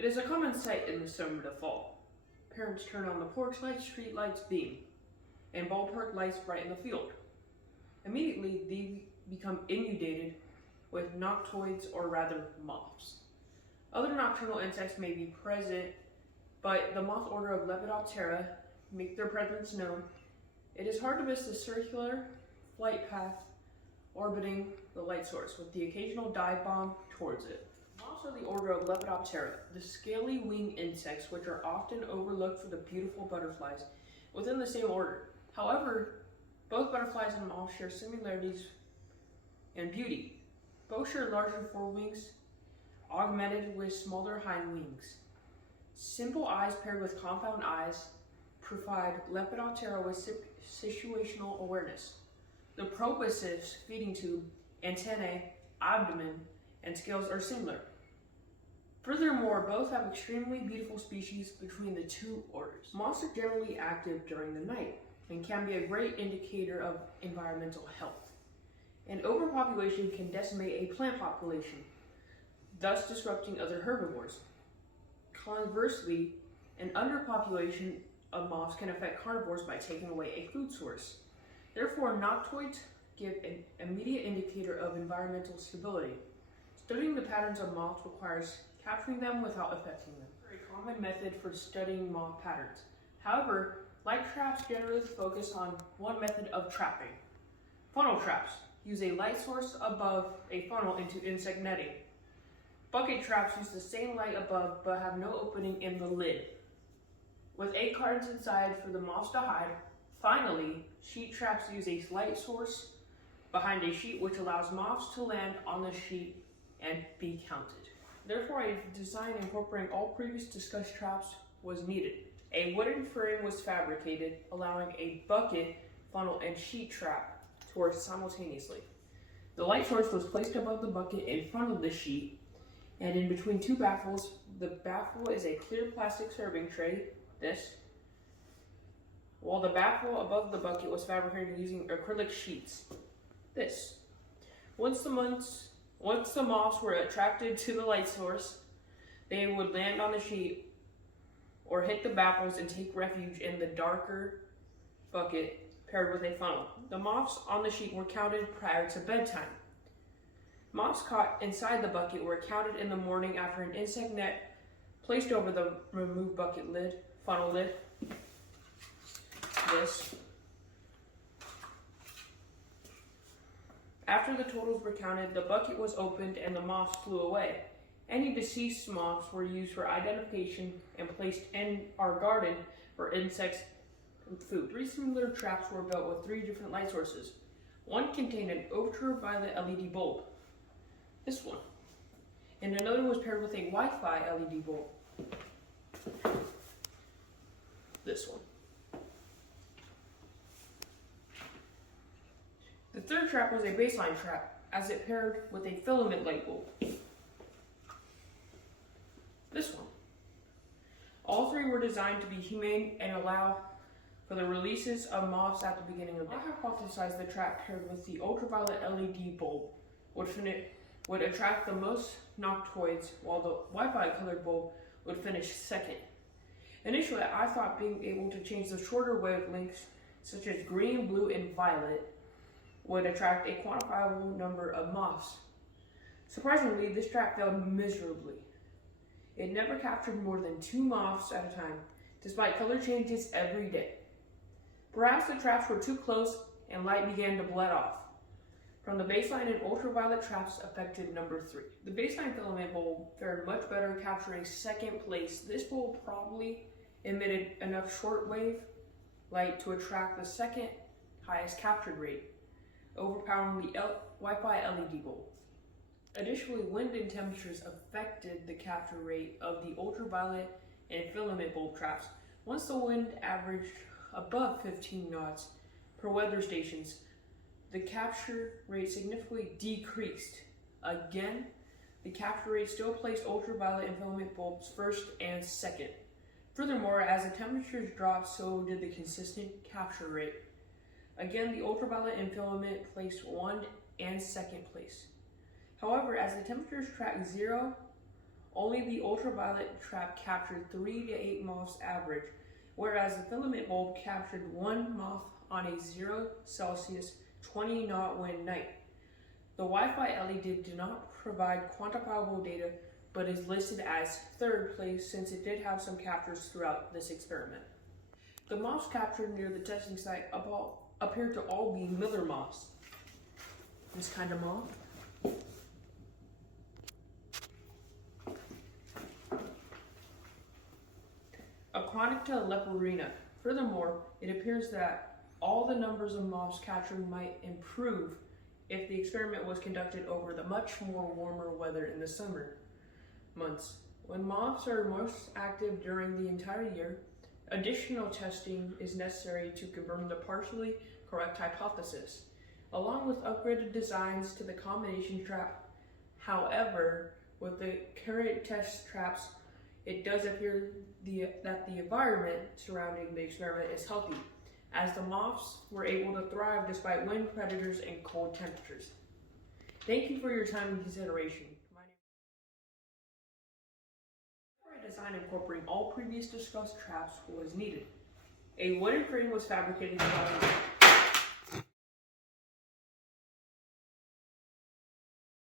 It is a common sight in the summer to fall. Parents turn on the porch lights, street lights beam, and ballpark lights brighten the field. Immediately, they become inundated with noctoids, or rather moths. Other nocturnal insects may be present, but the moth order of Lepidoptera make their presence known. It is hard to miss the circular flight path orbiting the light source, with the occasional dive bomb towards it. Moths are the order of Lepidoptera, the scaly winged insects which are often overlooked for the beautiful butterflies within the same order. However, both butterflies and moths share similarities in beauty. Both share larger forewings, augmented with smaller hind wings. Simple eyes paired with compound eyes provide Lepidoptera with situational awareness. The proboscis, feeding tube, antennae, abdomen, and scales are similar. Furthermore, both have extremely beautiful species between the two orders. Moths are generally active during the night and can be a great indicator of environmental health. An overpopulation can decimate a plant population, thus disrupting other herbivores. Conversely, an underpopulation of moths can affect carnivores by taking away a food source. Therefore, noctoids give an immediate indicator of environmental stability. Studying the patterns of moths requires capturing them without affecting them. A common method for studying moth patterns. However, light traps generally focus on one method of trapping. Funnel traps use a light source above a funnel into insect netting. Bucket traps use the same light above but have no opening in the lid, with 8 cartons inside for the moths to hide. Finally, sheet traps use a light source behind a sheet which allows moths to land on the sheet and be counted. Therefore, a design incorporating all previous discussed traps was needed. A wooden frame was fabricated, allowing a bucket, funnel, and sheet trap to work simultaneously. The light source was placed above the bucket in front of the sheet, and in between 2 baffles. The baffle is a clear plastic serving tray, this, while the baffle above the bucket was fabricated using acrylic sheets, this. Once the moths were attracted to the light source, they would land on the sheet or hit the baffles and take refuge in the darker bucket paired with a funnel. The moths on the sheet were counted prior to bedtime. Moths caught inside the bucket were counted in the morning after an insect net placed over the removed bucket lid, funnel lid, this. After the totals were counted, the bucket was opened and the moths flew away. Any deceased moths were used for identification and placed in our garden for insects and food. 3 similar traps were built with 3 different light sources. One contained an ultraviolet LED bulb, this one, and another was paired with a Wi-Fi LED bulb, this one. The third trap was a baseline trap, as it paired with a filament light bulb, this one. All 3 were designed to be humane and allow for the releases of moths at the beginning of the day. I hypothesized the trap paired with the ultraviolet LED bulb would attract the most noctoids, while the Wi-Fi colored bulb would finish second. Initially, I thought being able to change the shorter wavelengths, such as green, blue, and violet, would attract a quantifiable number of moths. Surprisingly, this trap failed miserably. It never captured more than 2 moths at a time, despite color changes every day. Perhaps the traps were too close and light began to bled off. From the baseline and ultraviolet traps affected number 3. The baseline filament bulb fared much better, capturing second place. This bulb probably emitted enough shortwave light to attract the second highest captured rate, overpowering the Wi-Fi LED bulb. Additionally, wind and temperatures affected the capture rate of the ultraviolet and filament bulb traps. Once the wind averaged above 15 knots per weather stations, the capture rate significantly decreased. Again, the capture rate still placed ultraviolet and filament bulbs first and second. Furthermore, as the temperatures dropped, so did the consistent capture rate. Again, the ultraviolet and filament placed 1 and 2nd place. However, as the temperatures tracked 0 Only the ultraviolet trap captured 3 to 8 moths average, whereas the filament bulb captured 1 moth on a 0 Celsius 20 knot wind night. The Wi-Fi LED did not provide quantifiable data, but is listed as third place since it did have some captures throughout this experiment. The moths captured near the testing site appeared to all be miller moths. This kind of moth. Achronicta leporina. Furthermore, it appears that all the numbers of moths captured might improve if the experiment was conducted over the much more warmer weather in the summer months. When moths are most active during the entire year, additional testing is necessary to confirm the partially correct hypothesis, along with upgraded designs to the combination trap. However, with the current test traps, it does appear that the environment surrounding the experiment is healthy, as the moths were able to thrive despite wind predators and cold temperatures. Thank you for your time and consideration. A design incorporating all previous discussed traps was needed. A wooden frame was fabricated